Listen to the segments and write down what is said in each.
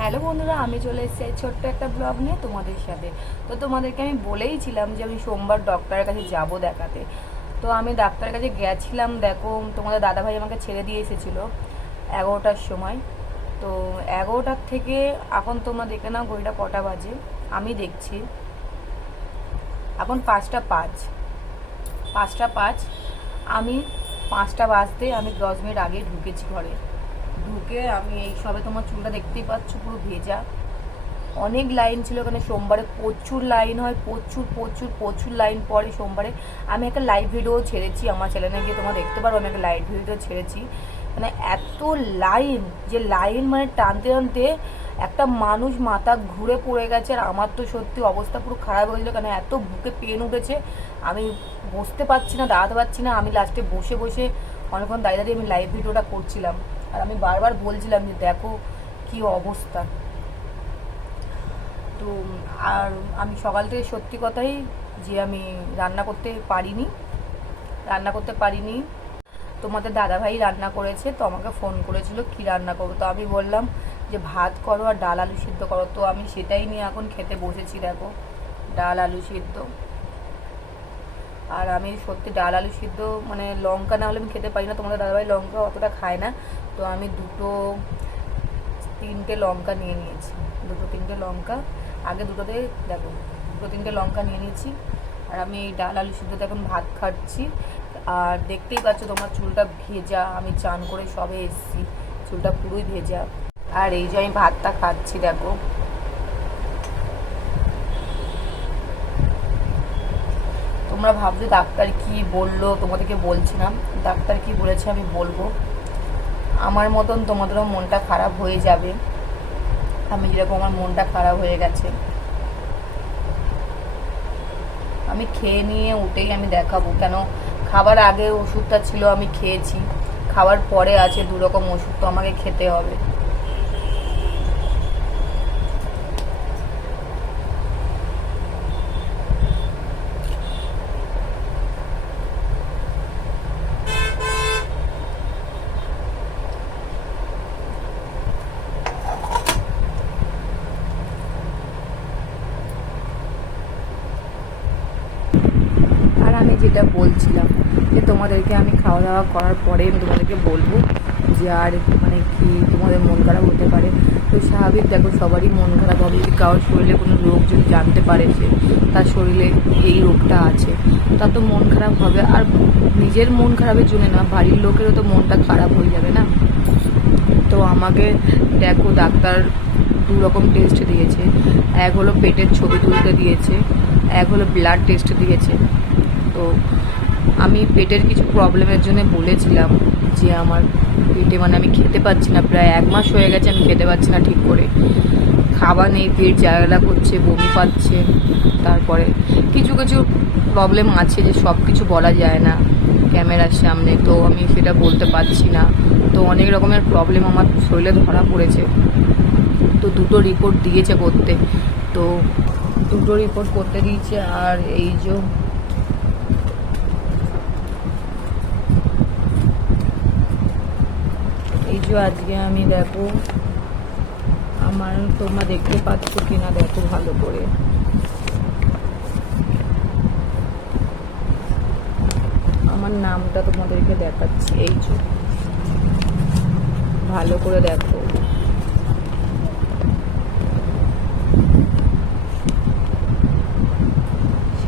Hello বন্ধুরা, আমি চলে এসেছি ছোট্ট একটা ব্লগ নিয়ে তোমাদের সাথে। তো তোমাদেরকে আমি বলেইছিলাম যে আমি সোমবার ডক্টরের কাছে যাব দেখাতে। তো আমি ডাক্তারের কাছে গেছিলাম, দেখো, তোমাদের দাদাভাই আমাকে ছেড়ে দিয়ে এসেছিল এগারোটার সময়। তো এগারোটার থেকে এখন তোমরা দেখে নাও ঘড়িটা কটা বাজে। আমি দেখছি। এখন পাঁচটা পাঁচ। পাঁচটা পাঁচ, আমি পাঁচটা বাজতে আমি দশ মিনিট আগে ঢুকেছি ঘরে। ঢুকে আমি এই সবে তোমার চুলটা দেখতেই পাচ্ছ, পুরো ভেজা। অনেক লাইন ছিল ওখানে সোমবারে, প্রচুর লাইন হয়, প্রচুর প্রচুর প্রচুর লাইন পড়ে সোমবারে। আমি একটা লাইভ ভিডিও ছেড়েছি আমার চ্যানেলে গিয়ে তোমরা দেখতে পারো, আমি একটা লাইভ ভিডিও ছেড়েছি। মানে এত লাইন, যে লাইন মানে টানতে টানতে একটা মানুষ মাথা ঘুরে পড়ে গেছে, আর আমার তো সত্যি অবস্থা পুরো খারাপ হয়েছিল কারণ এত বুকে পেন উঠেছে, আমি বসতে পারছি না, দাঁড়াতে পারছি না, আমি লাস্টে বসে বসে অনেকক্ষণ দাঁড়িয়ে দাঁড়িয়ে আমি লাইভ ভিডিওটা করছিলাম। আর আমি বারবার বলছিলাম যে দেখো কি অবস্থা। তো, আর আমি সকাল থেকে সত্যি কথাই যে আমি রান্না করতে পারিনি, রান্না করতে পারিনি। তোমাদের দাদাভাই রান্না করেছে, তো আমাকে ফোন করেছিল, কি রান্না করব? তো আমি বললাম যে ভাত করো আর ডাল আলু সিদ্ধ করো। তো আমি সেটাই নিয়ে এখন খেতে বসেছি, দেখো। ডাল আলু সিদ্ধ। আর আমি সত্যি ডাল আলু সিদ্ধ মানে লঙ্কা না হলে আমি খেতে পারি না। তোমাদের দাদাভাই লঙ্কা অতটা খায় না। তো আমি দুটো, তিনটে লঙ্কা নিয়ে নিয়েছি। দুটো, তিনটে লঙ্কা। আগে দুটোতে, দেখো, দুটো, তিনটে লঙ্কা নিয়ে নিয়েছি। আর আমি ডাল আলু সিদ্ধতে এখন ভাত খাচ্ছি। আর দেখতেই পাচ্ছ তোমার চুলটা ভেজা। আমি চান করে সবে এসেছি। চুলটা পুরোই ভেজা। আর এই যে আমি ভাতটা খাচ্ছি, দেখো। তোমরা ভাবছ ডাক্তার কি বলল, তোমাদেরকে বলছিলাম, ডাক্তার কি বলেছে আমি বলব। আমার মতন তোমাদেরও মনটা খারাপ হয়ে যাবে। আমি যেরকম আমার মনটা খারাপ হয়ে গেছে। আমি খেয়ে নিয়ে উঠেই আমি দেখাবো। কেন? খাবার আগে ওষুধটা ছিল, আমি খেয়েছি। খাবার পরে আছে দু রকম ওষুধ তো আমাকে খেতে হবে। আর আমি যেটা বলছিলাম যে তোমাদেরকে আমি খাওয়া দাওয়া করার পরে আমি তোমাদেরকে বলব যে আর মানে কি তোমাদের মন খারাপ হতে পারে। তো স্বাভাবিক দেখো সবারই মন খারাপ হবে যদি কারোর শরীরে কোনো রোগ যদি জানতে পারে সে, তার শরীরে এই রোগটা আছে, তার তো মন খারাপ হবে। আর নিজের মন খারাপের জন্য না, বাড়ির লোকেরও তো মনটা খারাপ হয়ে যাবে না? তো আমাকে দেখো ডাক্তার দু রকম টেস্ট দিয়েছে। এক হলো পেটের ছবি তুলতে দিয়েছে। এক হলো ব্লাড টেস্ট দিয়েছে। তো আমি পেটের কিছু প্রবলেমের জন্য বলেছিলাম যে আমার পেটে মানে আমি খেতে পাচ্ছি না, প্রায় এক মাস হয়ে গেছে আমি খেতে পাচ্ছি না ঠিক করে। খাবার নেই, পেট জায়গা করছে, বমি পাচ্ছে, তারপরে কিছু কিছু প্রবলেম আছে যে সব কিছু বলা যায় না ক্যামেরার সামনে। তো আমি সেটা বলতে পারছি না। তো অনেক রকমের প্রবলেম আমার শরীরে ধরা পড়েছে। তো দুটো রিপোর্ট দিয়েছে করতে। তো দুটো রিপোর্ট করতে দিয়েছে আর এই যে এই যে আজকে আমি দেখো, আমার তোমরা দেখতে পাচ্ছ কিনা দেখো ভালো করে। আমার নামটা তোমাদেরকে দেখাচ্ছি, এই যে। ভালো করে দেখো।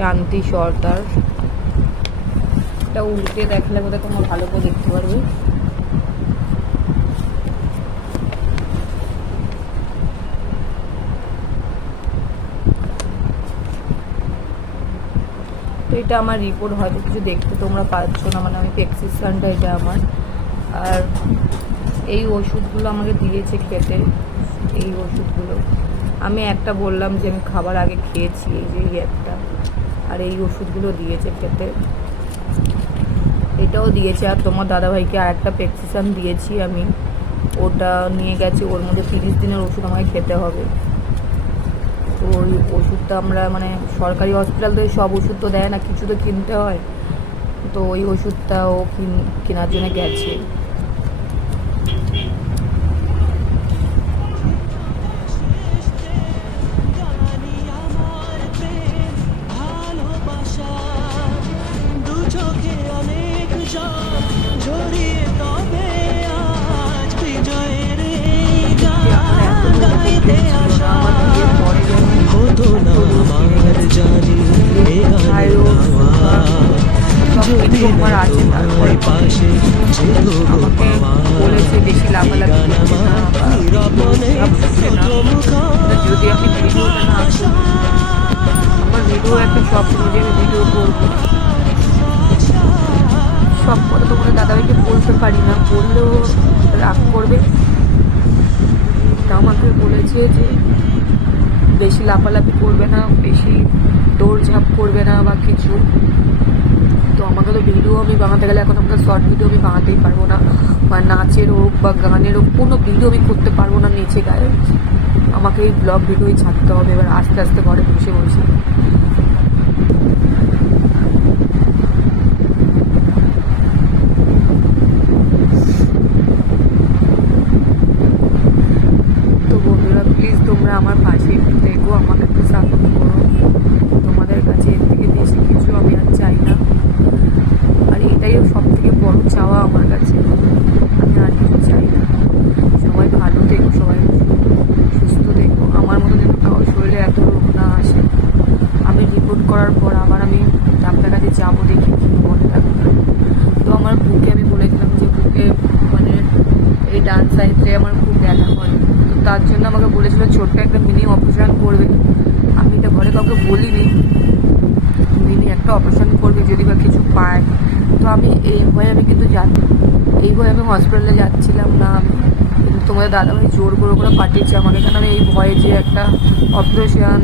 শান্তি সর্দার এটা উল্টে দেখলে বোধহয় তোমরা ভালো করে দেখতে পারবে। তো এটা আমার রিপোর্ট হয়তো কিছু দেখতে তোমরা পাচ্ছ না মানে আমি প্রেসক্রিপশানটা এটা আমার। আর এই ওষুধগুলো আমাকে দিয়েছে খেতে, এই ওষুধগুলো। আমি একটা বললাম যে আমি খাবার আগে খেয়েছি, এই যে একটা। আর এই ওষুধগুলো দিয়েছে খেতে। এটাও দিয়েছে, আর তোমার দাদাভাইকে আর একটা প্রেসক্রিপশান দিয়েছি আমি। ওটা নিয়ে গেছি, ওর মধ্যে তিরিশ দিনের ওষুধ আমাকে খেতে হবে। তো ওই ওষুধটা আমরা মানে সরকারি হসপিটাল তো সব ওষুধ তো দেয় না, কিছু তো কিনতে হয়। তো ওই ওষুধটাও কিন- কেনার জন্য গেছে। বলেছে বেশি লাফালাফি। তা যদি আমি ভিডিওটা না আমার ভিডিও একটা যে আমি ভিডিও করব সব কথা তোমাদের দাদাভাইকে বলতে পারি না, বললেও রাগ করবে তা আমাকে বলেছে যে বেশি লাফালাফি করবে না, বেশি দৌড়ঝাঁপ করবে না বা কিছু তো আমাকে তো ভিডিও আমি বানাতে গেলে এখন আমাকে শর্ট ভিডিও আমি বানাতেই পারব না। বা নাচের হোক বা গানের হোক, কোনো ভিডিও আমি করতে পারব না নেচে গায়ে। আমাকে এই ব্লগ ভিডিওই ছাড়তে হবে। এবার আস্তে আস্তে ঘরে বসে বসে। আমার আমাকে একটু সাপোর্ট করো। তোমাদের কাছে এর থেকে বেশি কিছু আমি আর চাই না আর এটাই সব থেকে বড় চাওয়া আমার কাছে। আমি আর কিছু চাই না। সবাই ভালো থেকো, সবাই সুস্থ থেকো। আমার মতো যেন কারোর শরীরে এত রোগ না আসে। আমি রিপোর্ট করার পর আবার আমি ডাক্তার কাছে যাব দেখি কী বলে ডাক্তার তো আমার বুকে আমি বলেছিলাম যে বুকে মানে এই ডান সাইডে আমার খুব ব্যথা করে। তো তার জন্য আমাকে বলেছিল, ছোট্ট একটা মিনি অপারেশন করবে। আমি এটা ঘরে কাউকে বলিনি। মিনি একটা অপারেশন করবে যদি বা কিছু পায়। তো আমি এই ভয়ে আমি কিন্তু যাই এই ভয়ে আমি হসপিটালে যাচ্ছিলাম না আমি। কিন্তু তোমাদের দাদাভাই জোর করে করে পাঠিয়েছে আমাকে। কারণ আমি এই ভয়ে যে একটা অপারেশন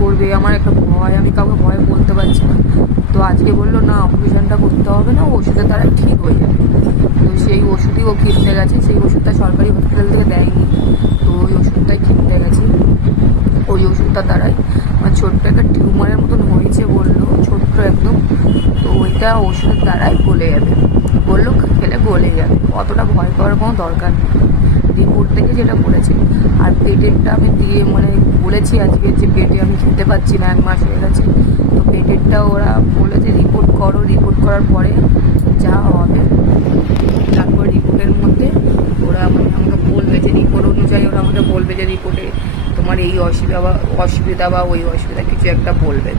করবে, আমার একটা ভয়, আমি কাউকে ভয় বলতে পারছি না। তো আজকে বলল, না অপারেশনটা করতে হবে না ওষুধের দ্বারা ঠিক হয়ে যাবে। তো সেই ওষুধই ও কিনতে গেছে, সেই ওষুধটা সরকারি হসপিটাল থেকে দেয়নি। তো ওই ওষুধটাই কিনতে গেছে। ওই ওষুধটা দ্বারাই আমার ছোট্ট একটা টিউমারের মতন হয়েছে বলল, ছোট্ট একদম। তো ওইটা ওষুধের দ্বারাই গলে যাবে। বলল, খেলে গলে যাবে। অতটা ভয় পাওয়ার কোনো দরকার নেই। রিপোর্ট থেকে যেটা বলেছে, আর পেটেরটা আমি দিয়ে মানে বলেছি আজকে যে পেটে আমি খেতে পাচ্ছি না, এক মাস হয়ে গেছে। তো পেটেরটা ওরা বলেছে, রিপোর্ট করো। রিপোর্ট করার পরে যা হবে, তারপর রিপোর্টের মধ্যে ওরা মানে আমাকে বলবে যে, রিপোর্ট অনুযায়ী ওরা আমাকে বলবে যে, রিপোর্টে তোমার এই অসুবিধা অসুবিধা বা ওই অসুবিধা কিছু একটা বলবে